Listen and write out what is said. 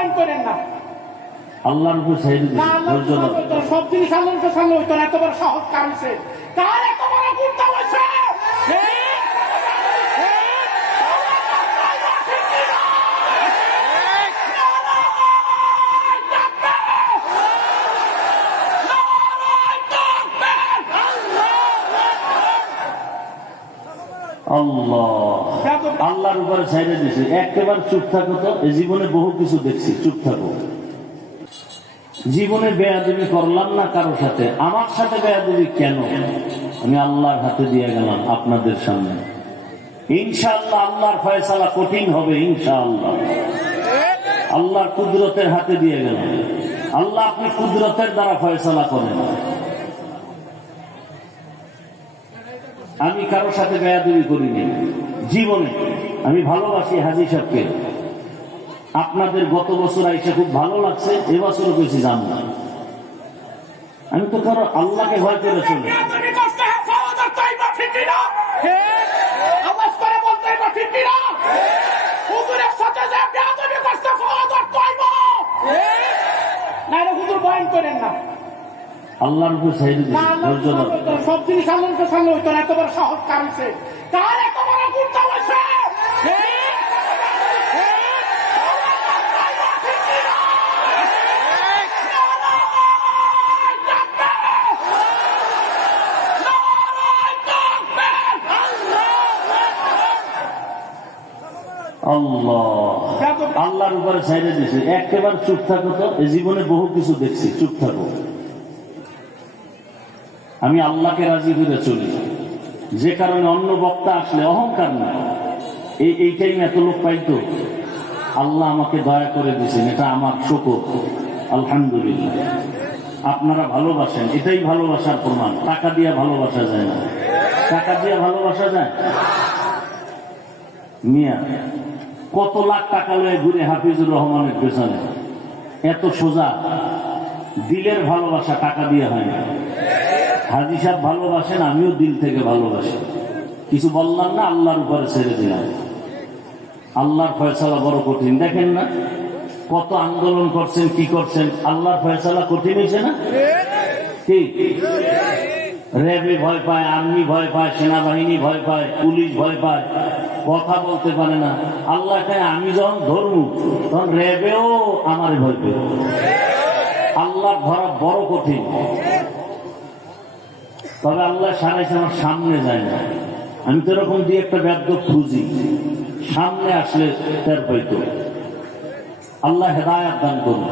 বয়ান করেন না। আল্লাহর উপর ছেড়ে দিন, ধৈর্য ধরুন। সব জিনিস আল্লাহর উপর ছাড়লে হইতো না। এত বড় সহজ কাজ হইছে, কার এত বড় গুরুত্ব হইছে? আল্লাহর উপরে ছেড়ে দিছি, একেবারে চুপ থাকো তো। এই জীবনে বহু কিছু দেখছি, চুপ থাকো। জীবনে বেয়াদবি করলাম না কারোর সাথে, আমার সাথে বেয়াদবি কেন আমি আল্লাহর হাতে দিয়ে গেলাম আপনাদের সামনে। ইনশাআল্লাহ আল্লাহর ফয়সালা কঠিন হবে, ইনশাআল্লাহ আল্লাহর কুদরতের হাতে দিয়ে গেলাম। আল্লাহ আপনি কুদরতের দ্বারা ফয়সালা করেন। আমি কারোর সাথে বেয়াদবি করিনি জীবনে। আমি ভালোবাসি হাজী সাহেবকে। আপনাদের গত বছর আইসা খুব ভালো লাগছে, এবছরও বেশি জান না। আমি তো কারো আল্লাহকে ভয় করে চলি। আল্লাহর উপর ছেড়ে দিন, ধৈর্য ধরুন। সব জিনিস আল্লাহর উপর ছাড়লে হইতো না। এত বড় সহজ কাজ হইছে, কার এত বড় গুরুত্ব হইছে? আল্লাহর উপরে ছেড়ে দিছি, একেবারে চুপ থাকো তো। এই জীবনে বহু কিছু দেখছি, চুপ থাকো। আমি আল্লাহকে রাজি করে চলি, যে কারণে অন্য বক্তা আসলে অহংকার না। এইটাই এত লোক পাইতো, আল্লাহ আমাকে দয়া করে দিয়েছেন, এটা আমার শুকর, আলহামদুলিল্লাহ। আপনারা ভালোবাসেন, এটাই ভালোবাসার প্রমাণ। টাকা দিয়ে ভালোবাসা যায় না, টাকা দিয়ে ভালোবাসা যায় মিয়া। কত লাখ টাকা লয়ে ঘুরে হাফিজুর রহমানের পেছনে, এত সোজা। দিলের ভালোবাসা টাকা দিয়ে হয় না। হাজী সাহেব ভালোবাসেন, আমিও দিল থেকে ভালোবাসি। কিছু বললাম না, আল্লাহর উপরে ছেড়ে দিলাম। আল্লাহর ফয়সালা বড় কঠিন। দেখেন না কত আন্দোলন করছেন, কি করছেন, আল্লাহর ফয়সালা কঠিন হয়েছে না? ঠিক। র্যাবে ভয় পায়, আর্মি ভয় পায়, সেনাবাহিনী ভয় পায়, পুলিশ ভয় পায়, কথা বলতে পারে না। আল্লাহ চায় আমি যখন ধরবো তখন র্যাবেও আমার ভয় পেয়ে। আল্লাহ ধরা বড় কঠিন। তবে আল্লাহ সারাইছে, আমার সামনে যায় না। আমি তো এরকম দিয়ে একটা ব্যর্থ খুঁজি, সামনে আসলে টের পাইতো। আল্লাহ হেদায়াত দান করুন।